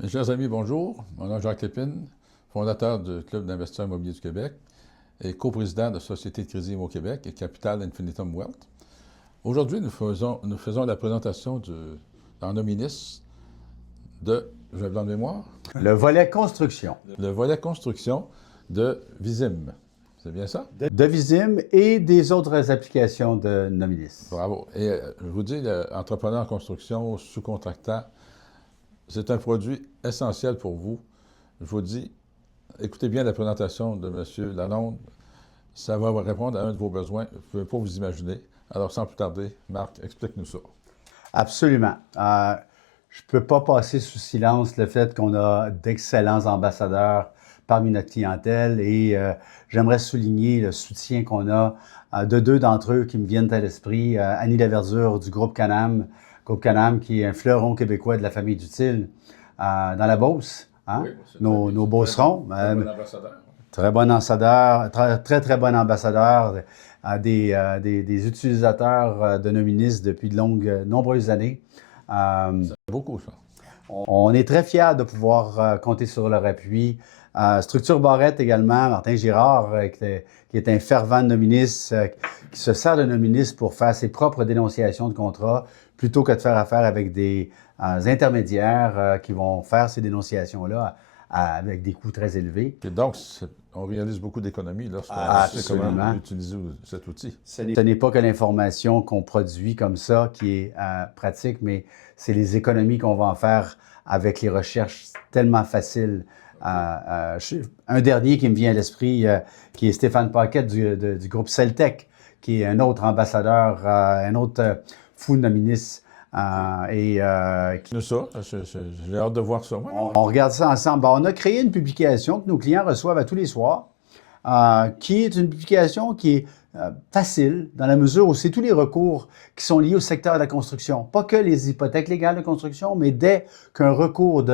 Mes chers amis, bonjour. Mon nom est Jacques Lépine, fondateur du Club d'investisseurs immobiliers du Québec et coprésident de la Société de crédit Immo Québec et Capital Infinitum Wealth. Aujourd'hui, nous faisons la présentation en nominis de, je vais blanc de mémoire, le volet construction. Le volet construction de Visim. C'est bien ça? De Visim et des autres applications de Nominis. Bravo. Et je vous dis, l'entrepreneur en construction, sous-contractant, c'est un produit essentiel pour vous. Je vous dis, écoutez bien la présentation de M. Lalonde. Ça va répondre à un de vos besoins. Vous ne pouvez pas vous imaginer. Alors, sans plus tarder, Marc, explique-nous ça. Absolument. Je ne peux pas passer sous silence le fait qu'on a d'excellents ambassadeurs parmi notre clientèle et j'aimerais souligner le soutien qu'on a de deux d'entre eux qui me viennent à l'esprit. Annie Laverdure du groupe Canam qui est un fleuron québécois de la famille Dutil dans la Beauce. Hein? Oui, nos Beaucerons. Très bon ambassadeur. Très bon ambassadeur, très bon ambassadeur des utilisateurs de Nominis depuis de nombreuses années. C'est beaucoup, ça. On est très fiers de pouvoir compter sur leur appui. Structure Barrette également, Martin Girard, qui est un fervent Nominis, qui se sert de Nominis pour faire ses propres dénonciations de contrats, plutôt que de faire affaire avec des intermédiaires qui vont faire ces dénonciations-là avec des coûts très élevés. Et donc, on réalise beaucoup d'économies lorsqu'on sait comment utiliser cet outil. Ce n'est pas que l'information qu'on produit comme ça qui est pratique, mais c'est les économies qu'on va en faire avec les recherches tellement faciles. Un dernier qui me vient à l'esprit, qui est Stéphane Paquette du groupe Celtec, qui est un autre ambassadeur, un autre fou Nominis. C'est ça, j'ai hâte de voir ça. Ouais. On regarde ça ensemble. On a créé une publication que nos clients reçoivent à tous les soirs, qui est une publication qui est facile dans la mesure où c'est tous les recours qui sont liés au secteur de la construction. Pas que les hypothèques légales de construction, mais dès qu'un recours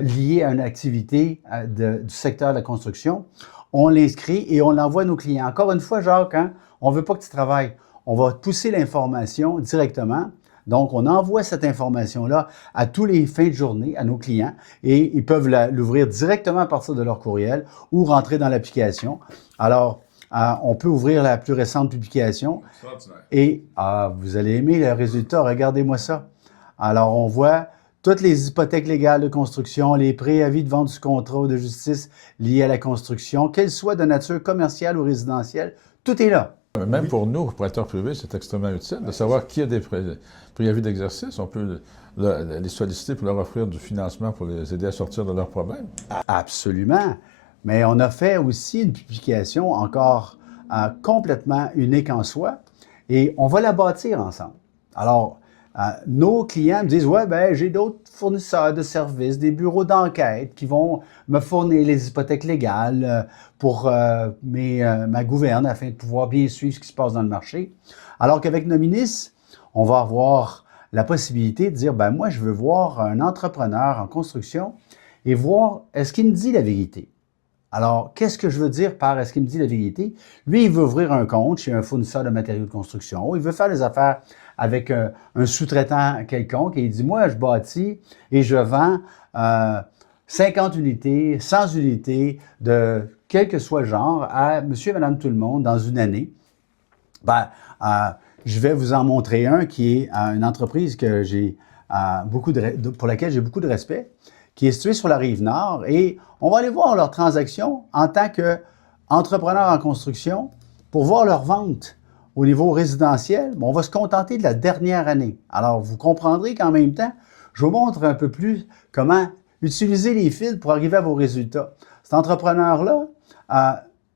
lié à une activité du secteur de la construction, on l'inscrit et on l'envoie à nos clients. Encore une fois, Jacques, hein, on ne veut pas que tu travailles. On va te pousser l'information directement. Donc, on envoie cette information-là à tous les fins de journée à nos clients et ils peuvent l'ouvrir directement à partir de leur courriel ou rentrer dans l'application. Alors, on peut ouvrir la plus récente publication et vous allez aimer le résultat. Regardez-moi ça. Alors, on voit toutes les hypothèques légales de construction, les préavis de vente du contrat ou de justice liés à la construction, qu'elles soient de nature commerciale ou résidentielle, tout est là. Même pour nous, prêteurs privés, c'est extrêmement utile de savoir qui a des préavis d'exercice. On peut les solliciter pour leur offrir du financement pour les aider à sortir de leurs problèmes. Absolument. Mais on a fait aussi une publication encore complètement unique en soi et on va la bâtir ensemble. Alors, nos clients me disent « Ouais, ben j'ai d'autres fournisseurs de services, des bureaux d'enquête qui vont me fournir les hypothèques légales pour ma gouverne afin de pouvoir bien suivre ce qui se passe dans le marché. » Alors qu'avec Nominis, on va avoir la possibilité de dire « Ben moi, je veux voir un entrepreneur en construction et voir est-ce qu'il me dit la vérité. » Alors, qu'est-ce que je veux dire par est-ce qu'il me dit la vérité? Lui, il veut ouvrir un compte chez un fournisseur de matériaux de construction. Il veut faire des affaires avec un sous-traitant quelconque et il dit, moi, je bâtis et je vends 50 unités, 100 unités de quel que soit le genre à monsieur et madame tout le monde dans une année. Ben, je vais vous en montrer un qui est une entreprise que j'ai pour laquelle j'ai beaucoup de respect, qui est située sur la Rive-Nord et on va aller voir leurs transactions en tant qu'entrepreneurs en construction pour voir leurs ventes au niveau résidentiel. On va se contenter de la dernière année. Alors, vous comprendrez qu'en même temps, je vous montre un peu plus comment utiliser les fils pour arriver à vos résultats. Cet entrepreneur-là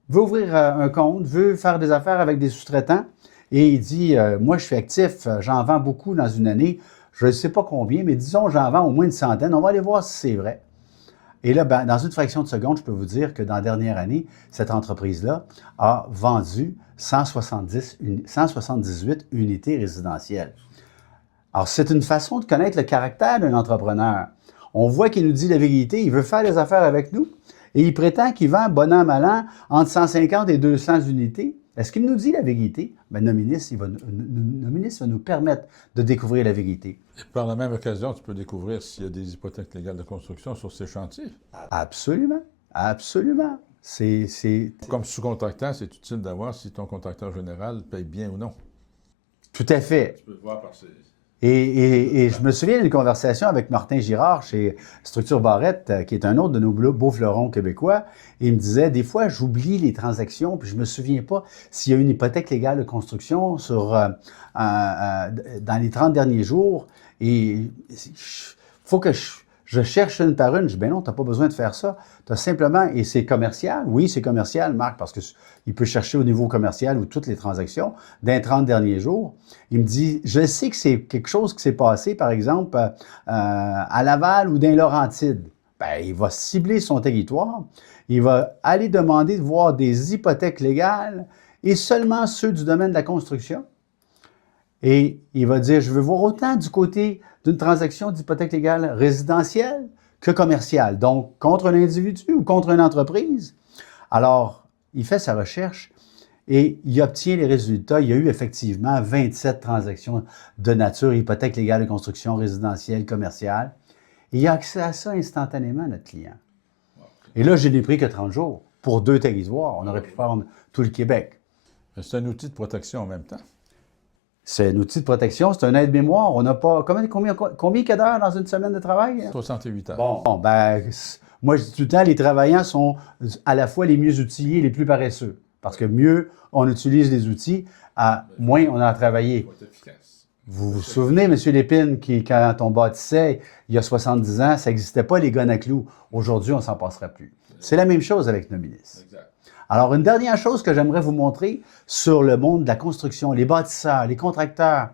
veut ouvrir un compte, veut faire des affaires avec des sous-traitants et il dit, moi, je suis actif, j'en vends beaucoup dans une année. Je ne sais pas combien, mais disons, j'en vends au moins une centaine. On va aller voir si c'est vrai. Et là, ben, dans une fraction de seconde, je peux vous dire que dans la dernière année, cette entreprise-là a vendu 178 unités résidentielles. Alors, c'est une façon de connaître le caractère d'un entrepreneur. On voit qu'il nous dit la vérité, il veut faire des affaires avec nous et il prétend qu'il vend bon an, mal an entre 150 et 200 unités Est-ce qu'il nous dit la vérité? Bien, Nominis va nous permettre de découvrir la vérité. Et par la même occasion, tu peux découvrir s'il y a des hypothèques légales de construction sur ces chantiers. Absolument. Absolument. Comme sous-contractant, c'est utile d'avoir si ton contracteur général paye bien ou non. Tout à fait. Tu peux le voir par ces... Et je me souviens d'une conversation avec Martin Girard chez Structure Barrette, qui est un autre de nos beaux fleurons québécois. Et il me disait, des fois, j'oublie les transactions, puis je ne me souviens pas s'il y a une hypothèque légale de construction dans les 30 derniers jours. Et il faut que je cherche une par une. Je dis, ben non, tu n'as pas besoin de faire ça. Tu as simplement, et c'est commercial. Oui, c'est commercial, Marc, parce qu'il peut chercher au niveau commercial ou toutes les transactions dans les 30 derniers jours. Il me dit, je sais que c'est quelque chose qui s'est passé, par exemple, à Laval ou dans les Laurentides. Bien, il va cibler son territoire. Il va aller demander de voir des hypothèques légales et seulement ceux du domaine de la construction. Et il va dire, je veux voir autant du côté d'une transaction d'hypothèque légale résidentielle que commerciale, donc contre un individu ou contre une entreprise. Alors, il fait sa recherche et il obtient les résultats. Il y a eu effectivement 27 transactions de nature hypothèque légale de construction résidentielle, commerciale. Et il a accès à ça instantanément, notre client. Et là, je n'ai pris que 30 jours pour 2 territoires. On aurait pu faire tout le Québec. C'est un outil de protection en même temps. C'est un outil de protection, c'est un aide-mémoire. On n'a pas. Combien d'heures dans une semaine de travail? 68 heures. Bon, ben, moi, je dis tout le temps, les travaillants sont à la fois les mieux outillés et les plus paresseux. Parce que mieux on utilise les outils, moins on a à travailler. Vous vous souvenez, M. Lépine, quand on bâtissait il y a 70 ans, ça n'existait pas les gonnes à clous. Aujourd'hui, on ne s'en passera plus. C'est la même chose avec Nominis. Exact. Alors, une dernière chose que j'aimerais vous montrer sur le monde de la construction, les bâtisseurs, les contracteurs,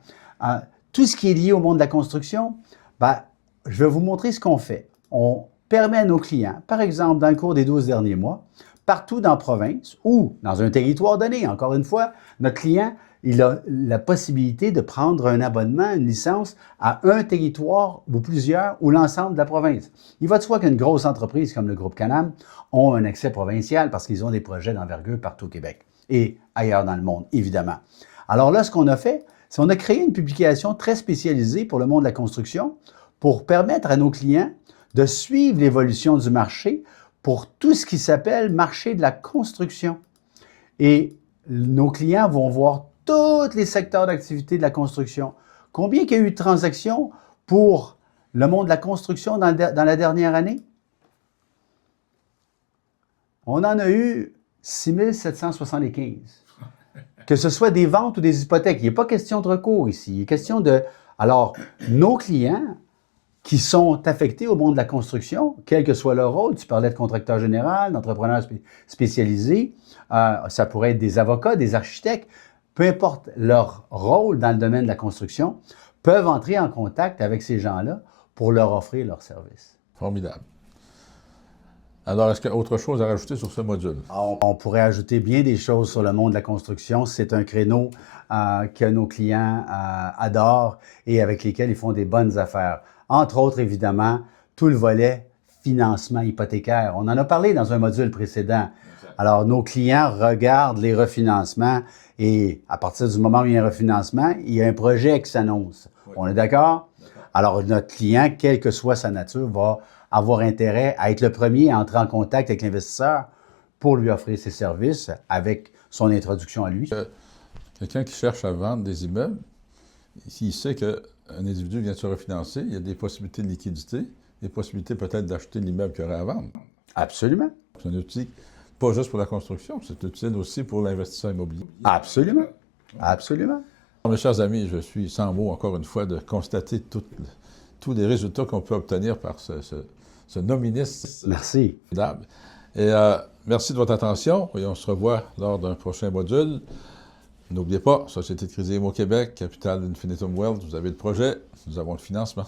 tout ce qui est lié au monde de la construction, ben, je vais vous montrer ce qu'on fait. On permet à nos clients, par exemple, dans le cours des 12 derniers mois, partout dans la province ou dans un territoire donné, encore une fois, notre client, il a la possibilité de prendre un abonnement, une licence à un territoire ou plusieurs ou l'ensemble de la province. Il va de soi qu'une grosse entreprise comme le groupe Canam ont un accès provincial parce qu'ils ont des projets d'envergure partout au Québec et ailleurs dans le monde, évidemment. Alors là, ce qu'on a fait, c'est qu'on a créé une publication très spécialisée pour le monde de la construction pour permettre à nos clients de suivre l'évolution du marché pour tout ce qui s'appelle marché de la construction. Et nos clients vont voir tous les secteurs d'activité de la construction. Combien il y a eu de transactions pour le monde de la construction dans la dernière année? On en a eu 6 775. Que ce soit des ventes ou des hypothèques. Il n'est pas question de recours ici. Il est question de... Alors, nos clients qui sont affectés au monde de la construction, quel que soit leur rôle, tu parlais de contracteur général, d'entrepreneur spécialisé, ça pourrait être des avocats, des architectes, peu importe leur rôle dans le domaine de la construction, peuvent entrer en contact avec ces gens-là pour leur offrir leurs services. Formidable. Alors, est-ce qu'il y a autre chose à rajouter sur ce module? On pourrait ajouter bien des choses sur le monde de la construction. C'est un créneau que nos clients adorent et avec lesquels ils font des bonnes affaires. Entre autres, évidemment, tout le volet financement hypothécaire. On en a parlé dans un module précédent. Alors, nos clients regardent les refinancements et à partir du moment où il y a un refinancement, il y a un projet qui s'annonce. Oui. On est d'accord? Alors, notre client, quelle que soit sa nature, va avoir intérêt à être le premier à entrer en contact avec l'investisseur pour lui offrir ses services avec son introduction à lui. Quelqu'un qui cherche à vendre des immeubles, s'il sait qu'un individu vient de se refinancer, il y a des possibilités de liquidité, des possibilités peut-être d'acheter l'immeuble qu'il aurait à vendre. Absolument. C'est un outil pas juste pour la construction, c'est utile aussi pour l'investisseur immobilier. Absolument. Absolument. Mes chers amis, je suis sans mots encore une fois de constater tous les résultats qu'on peut obtenir par ce Nominis. Merci. Et merci de votre attention et on se revoit lors d'un prochain module. N'oubliez pas, Société de crédit Immo Québec, Capital Infinitum Wealth, vous avez le projet, nous avons le financement.